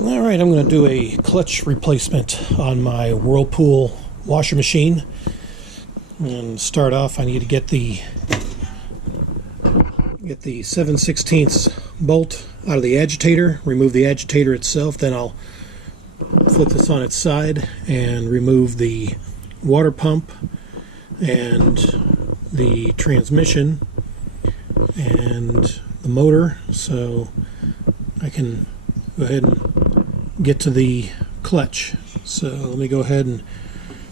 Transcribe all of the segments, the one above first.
Alright, I'm going to do a clutch replacement on my Whirlpool washer machine. And start off, I need to get the 7/16 bolt out of the agitator, remove the agitator itself, then I'll flip this on its side and remove the water pump and the transmission and the motor, so I can go ahead and get to the clutch. So let me go ahead and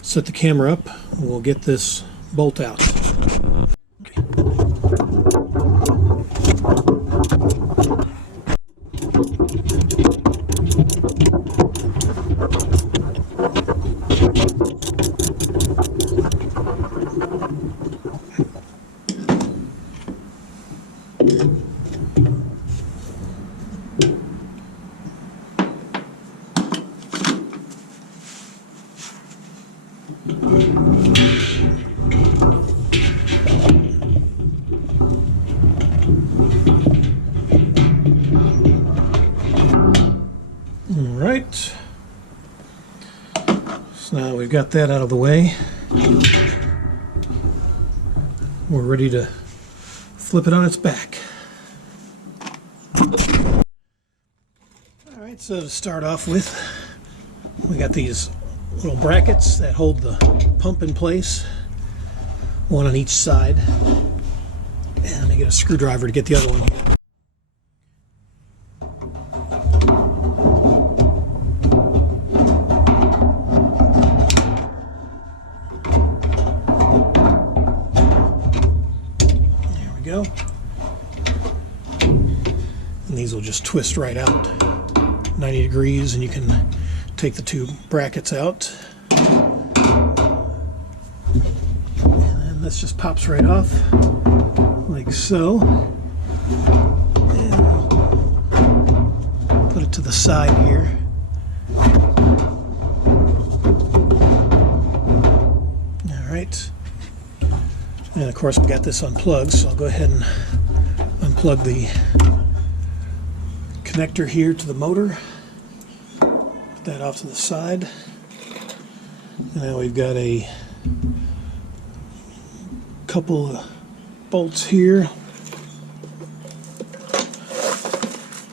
set the camera up and we'll get this bolt out. Alright, so now we've got that out of the way. We're ready to flip it on its back. Alright, so to start off with, we got these little brackets that hold the pump in place, one on each side, and I get a screwdriver to get the other one here. Go. And these will just twist right out 90 degrees and you can take the two brackets out. And then this just pops right off like so. And put it to the side here. All right. And of course we got this unplugged, so I'll go ahead and unplug the connector here to the motor. Put that off to the side. And now we've got a couple of bolts here.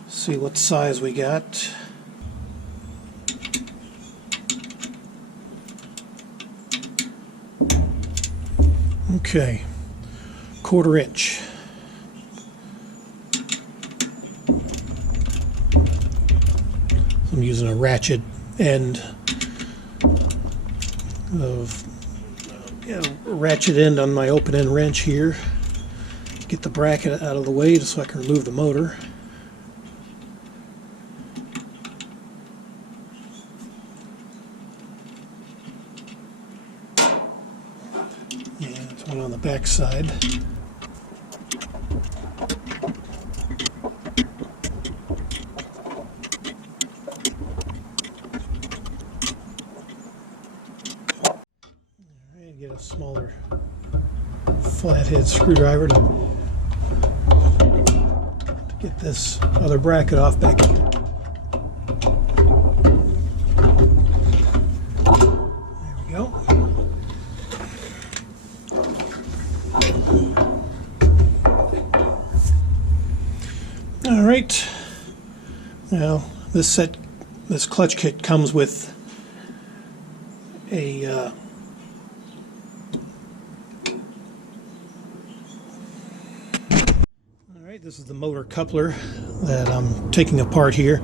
See what size we got. Okay, 1/4 inch. I'm using a ratchet end on my open end wrench here. Get the bracket out of the way just so I can remove the motor. One on the back side. Alright, get a smaller flathead screwdriver to get this other bracket off back here. There we go. Alright, now this clutch kit comes with a alright, this is the motor coupler that I'm taking apart here.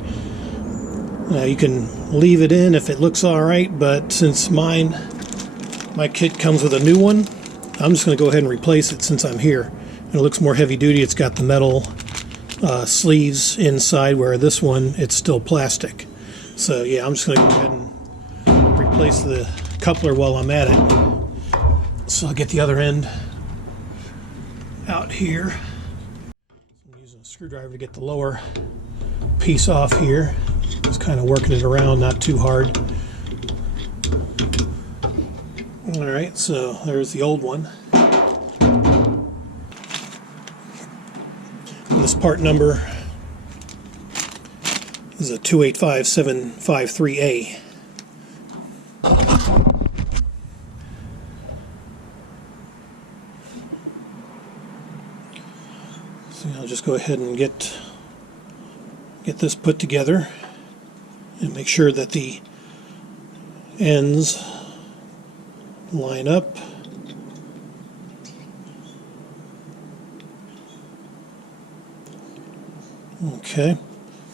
Now you can leave it in if it looks alright, but since my kit comes with a new one, I'm just going to go ahead and replace it since I'm here. And it looks more heavy duty. It's got the metal sleeves inside, where this one, it's still plastic. So yeah, I'm just going to go ahead and replace the coupler while I'm at it. So I'll get the other end out here. I'm using a screwdriver to get the lower piece off here. Just kind of working it around, not too hard. Alright, so there's the old one. This part number This is a 285753A. So I'll just go ahead and get this put together and make sure that the ends line up. Okay,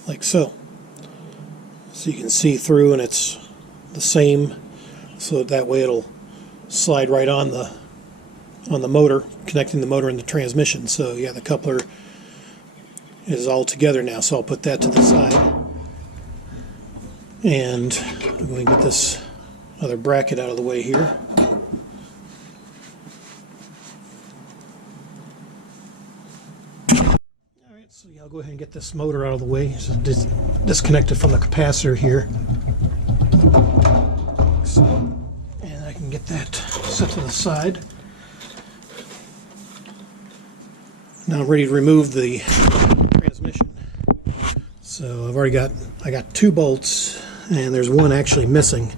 like so. So you can see through and it's the same, so that way it'll slide right on the motor, connecting the motor and the transmission. So yeah, the coupler is all together now, so I'll put that to the side. And I'm going to get this other bracket out of the way here. Alright, so yeah, I'll go ahead and get this motor out of the way. So disconnect it from the capacitor here. So, and I can get that set to the side. Now I'm ready to remove the transmission. So I got 2 bolts, and there's one actually missing.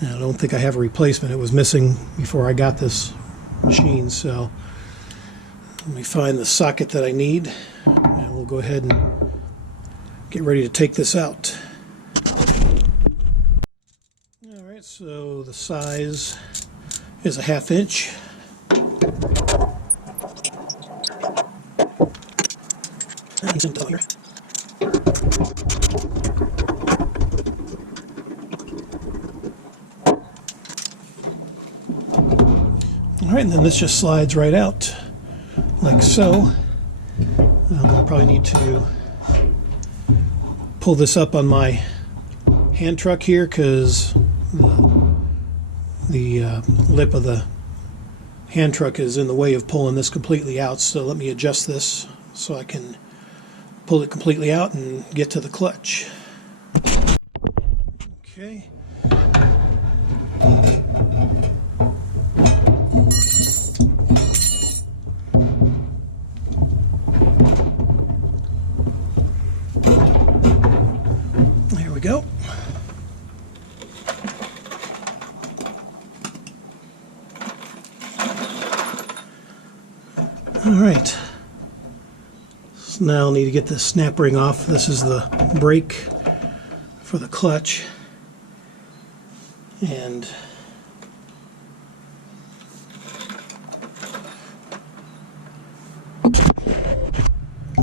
And I don't think I have a replacement. It was missing before I got this machine, so let me find the socket that I need, and we'll go ahead and get ready to take this out. Alright, so the size is a 1/2 inch. Here. Alright, and then this just slides right out like so. I'll probably need to pull this up on my hand truck here because the lip of the hand truck is in the way of pulling this completely out. So let me adjust this so I can pull it completely out and get to the clutch. Okay. There we go. All right. So now I'll need to get this snap ring off. This is the brake for the clutch. And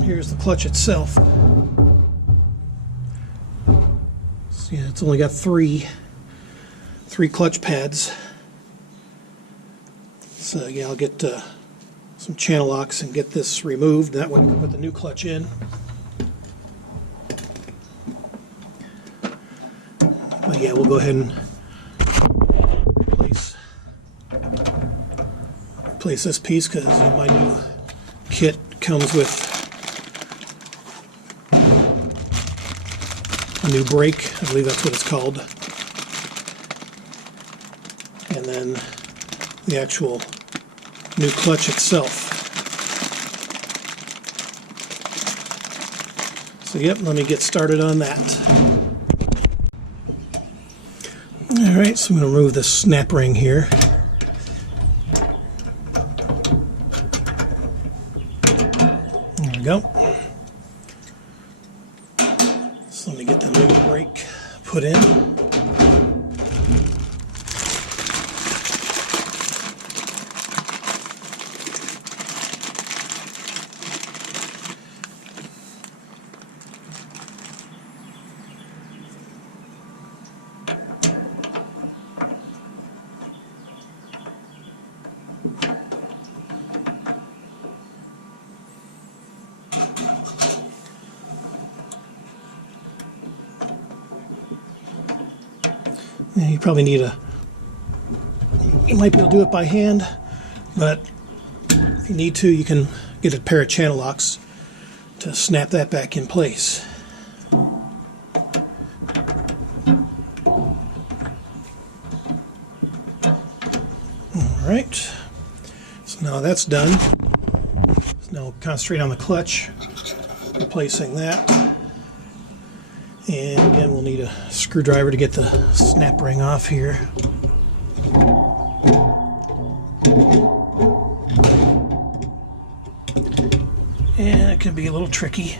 here's the clutch itself. So yeah, it's only got three clutch pads. So yeah, I'll get some channel locks and get this removed. That way we can put the new clutch in. But yeah, we'll go ahead and replace this piece because my new kit comes with a new brake. I believe that's what it's called. And then the actual new clutch itself. So yep, let me get started on that. Alright, so I'm going to remove this snap ring here. There we go. So let me get the new brake put in. And you probably need you might be able to do it by hand, but if you need to, you can get a pair of channel locks to snap that back in place. Alright, so now that's done. So now we'll concentrate on the clutch, replacing that. And again, we'll need a screwdriver to get the snap ring off here. And it can be a little tricky.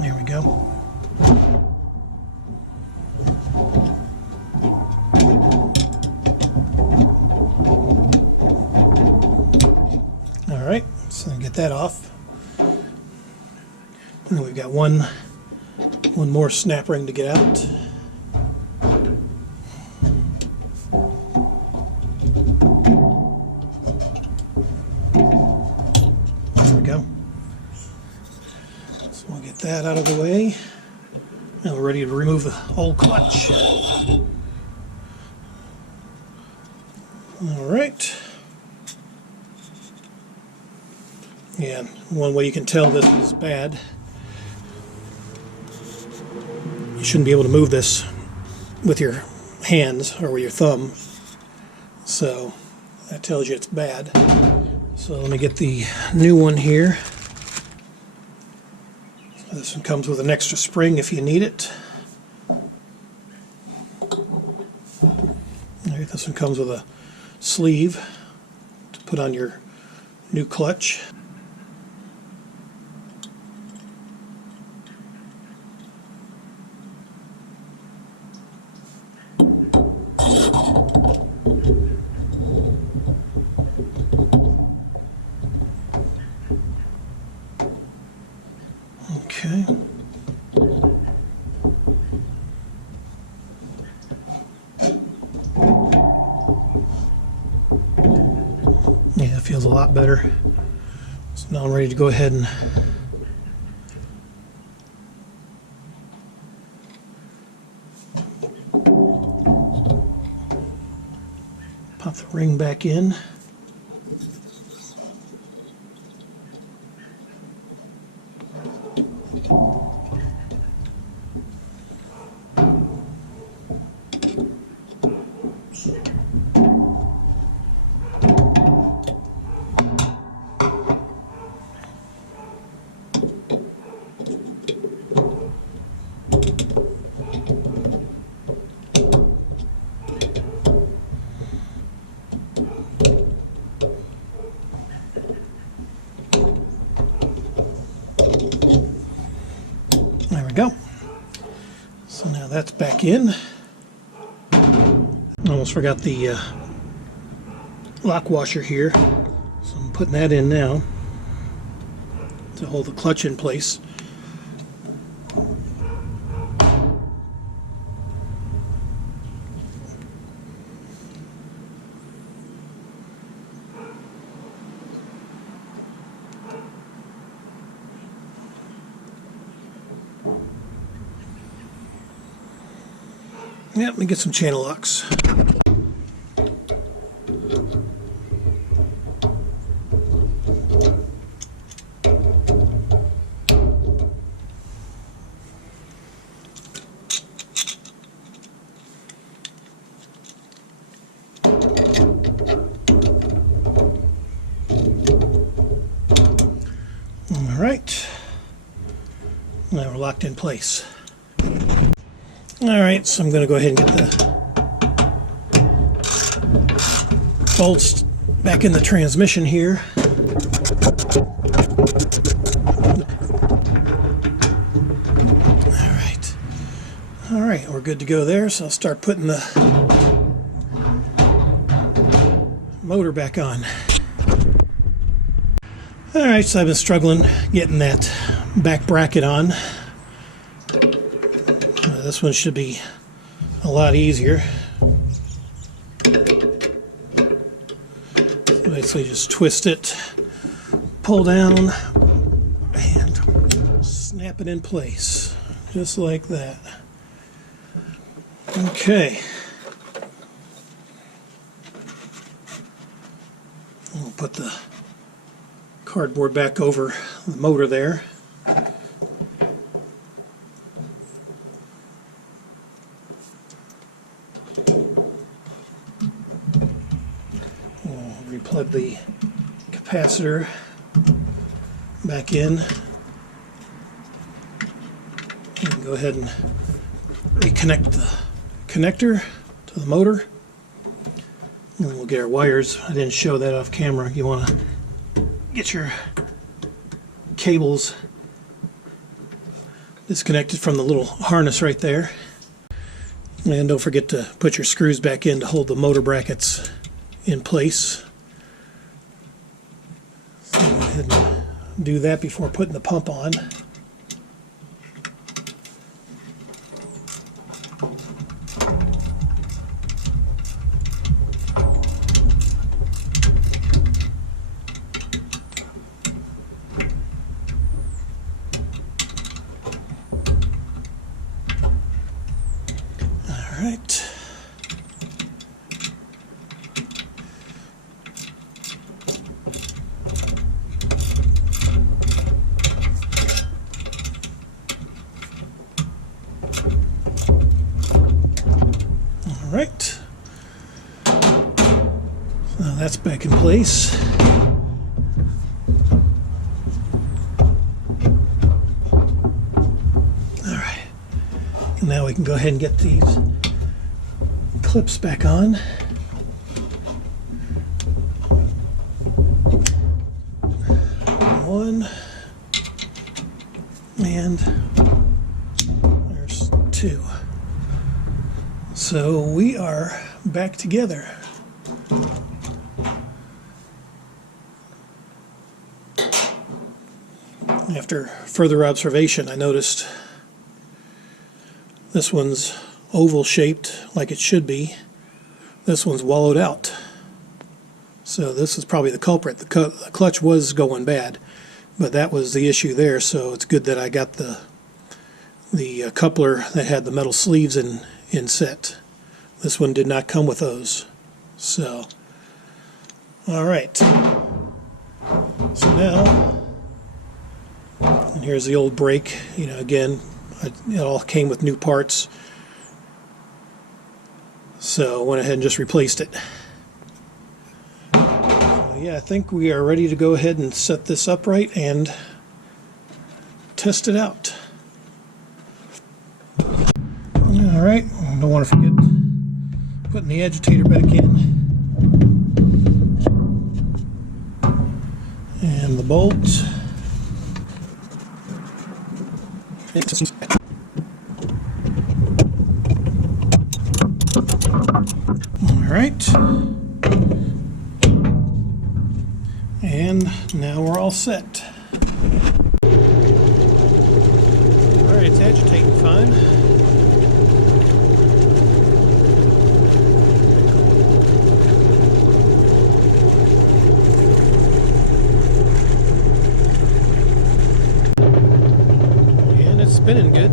There we go. All right, so get that off. And we've got one more snap ring to get out. That out of the way. Now we're ready to remove the old clutch. All right. Yeah, one way you can tell this is bad. You shouldn't be able to move this with your hands or with your thumb. So that tells you it's bad. So let me get the new one here. This one comes with an extra spring if you need it. Right, this one comes with a sleeve to put on your new clutch. Okay. Yeah, it feels a lot better. So now I'm ready to go ahead and pop the ring back in. There we go. So now that's back in. Almost forgot the lock washer here. So I'm putting that in now to hold the clutch in place. Yeah, let me get some channel locks. All right, now we're locked in place. All right, so I'm going to go ahead and get the bolts back in the transmission here. All right, we're good to go there. So I'll start putting the motor back on. All right, so I've been struggling getting that back bracket on. This one should be a lot easier. So basically just twist it, pull down, and snap it in place, just like that. Okay. We'll put the cardboard back over the motor there. We'll replug the capacitor back in. You can go ahead and reconnect the connector to the motor. And then we'll get our wires. I didn't show that off camera. You want to get your cables disconnected from the little harness right there. And don't forget to put your screws back in to hold the motor brackets in place. So go ahead and do that before putting the pump on. All right. All right. So that's back in place. All right. And now we can go ahead and get these clips back on. One, and there's two. So we are back together. After further observation, I noticed this one's oval shaped like it should be. This one's wallowed out. So this is probably the culprit. The clutch was going bad, but that was the issue there. So it's good that I got the coupler that had the metal sleeves in set. This one did not come with those. So, all right. So now, and here's the old brake. You know, again, it all came with new parts. So I went ahead and just replaced it. So yeah, I think we are ready to go ahead and set this upright and test it out. All right, I don't want to forget putting the agitator back in. And the bolt. All right. And now we're all set. All right, it's agitating fine. And it's spinning good.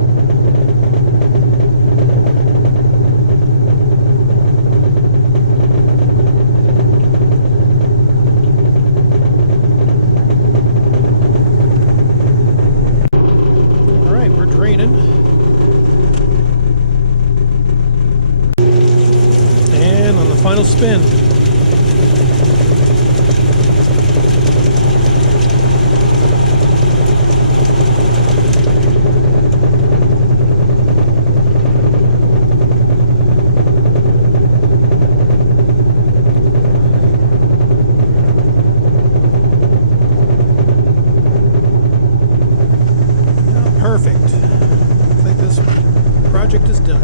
Draining. And on the final spin. Perfect. I think this project is done.